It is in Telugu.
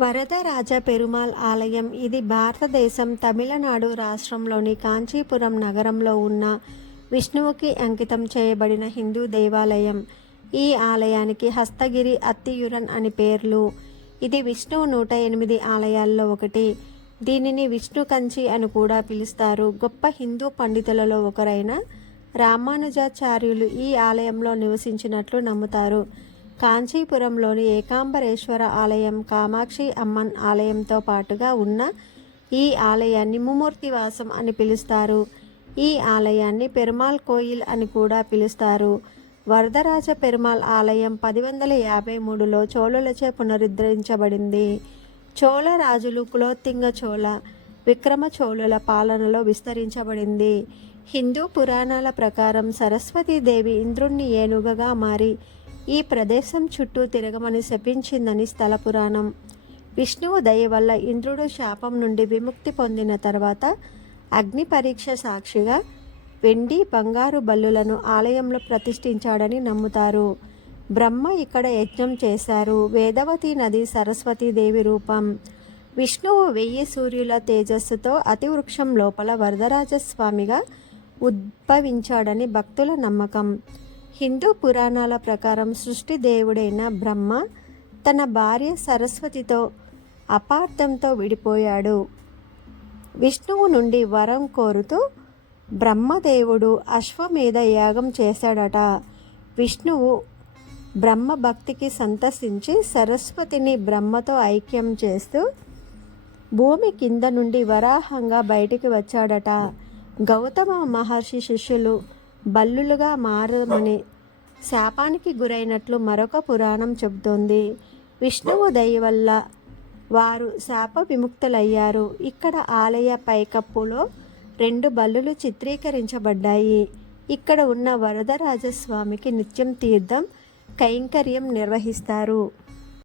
వరదరాజ పెరుమాళ్ ఆలయం ఇది భారతదేశం తమిళనాడు రాష్ట్రంలోని కాంచీపురం నగరంలో ఉన్న విష్ణువుకి అంకితం చేయబడిన హిందూ దేవాలయం. ఈ ఆలయానికి హస్తగిరి అత్తియూరన్ అని పేర్లు. ఇది విష్ణువు 108 ఆలయాల్లో ఒకటి. దీనిని విష్ణు కంచి అని కూడా పిలుస్తారు. గొప్ప హిందూ పండితులలో ఒకరైన రామానుజాచార్యులు ఈ ఆలయంలో నివసించినట్లు నమ్ముతారు. కాంచీపురంలోని ఏకాంబరేశ్వర ఆలయం, కామాక్షి అమ్మన్ ఆలయంతో పాటుగా ఉన్న ఈ ఆలయాన్ని ముమ్మూర్తివాసం అని పిలుస్తారు. ఈ ఆలయాన్ని పెరుమాళ్ కోయిల్ అని కూడా పిలుస్తారు. వరదరాజ పెరుమాళ్ ఆలయం 1053లో చోళులచే పునరుద్ధరించబడింది. చోళ రాజులు కులోత్తుంగ చోళ, విక్రమ చోళుల పాలనలో విస్తరించబడింది. హిందూ పురాణాల ప్రకారం సరస్వతీదేవి ఇంద్రుణ్ణి ఏనుగగా మారి ఈ ప్రదేశం చుట్టూ తిరగమని శపించిందని స్థల పురాణం. విష్ణువు దయ వల్ల ఇంద్రుడు శాపం నుండి విముక్తి పొందిన తర్వాత అగ్ని పరీక్ష సాక్షిగా వెండి, బంగారు బల్లులను ఆలయంలో ప్రతిష్ఠించాడని నమ్ముతారు. బ్రహ్మ ఇక్కడ యజ్ఞం చేశారు. వేదవతి నది సరస్వతీదేవి రూపం. విష్ణువు 1000 సూర్యుల తేజస్సుతో అతివృక్షం లోపల వరదరాజస్వామిగా ఉద్భవించాడని భక్తుల నమ్మకం. హిందూ పురాణాల ప్రకారం సృష్టి దేవుడైన బ్రహ్మ తన భార్య సరస్వతితో అపార్థంతో విడిపోయాడు. విష్ణువు నుండి వరం కోరుతూ బ్రహ్మదేవుడు అశ్వమేధ యాగం చేశాడట. విష్ణువు బ్రహ్మ భక్తికి సంతసించి సరస్వతిని బ్రహ్మతో ఐక్యం చేస్తూ భూమి కింద నుండి వరాహంగా బయటికి వచ్చాడట. గౌతమ మహర్షి శిష్యులు బల్లులుగా మారమని శాపానికి గురైనట్లు మరొక పురాణం చెబుతోంది. విష్ణువు దయ వల్ల వారు శాప విముక్తులయ్యారు. ఇక్కడ ఆలయ పైకప్పులో 2 బల్లులు చిత్రీకరించబడ్డాయి. ఇక్కడ ఉన్న వరదరాజస్వామికి నిత్యం తీర్థం కైంకర్యం నిర్వహిస్తారు.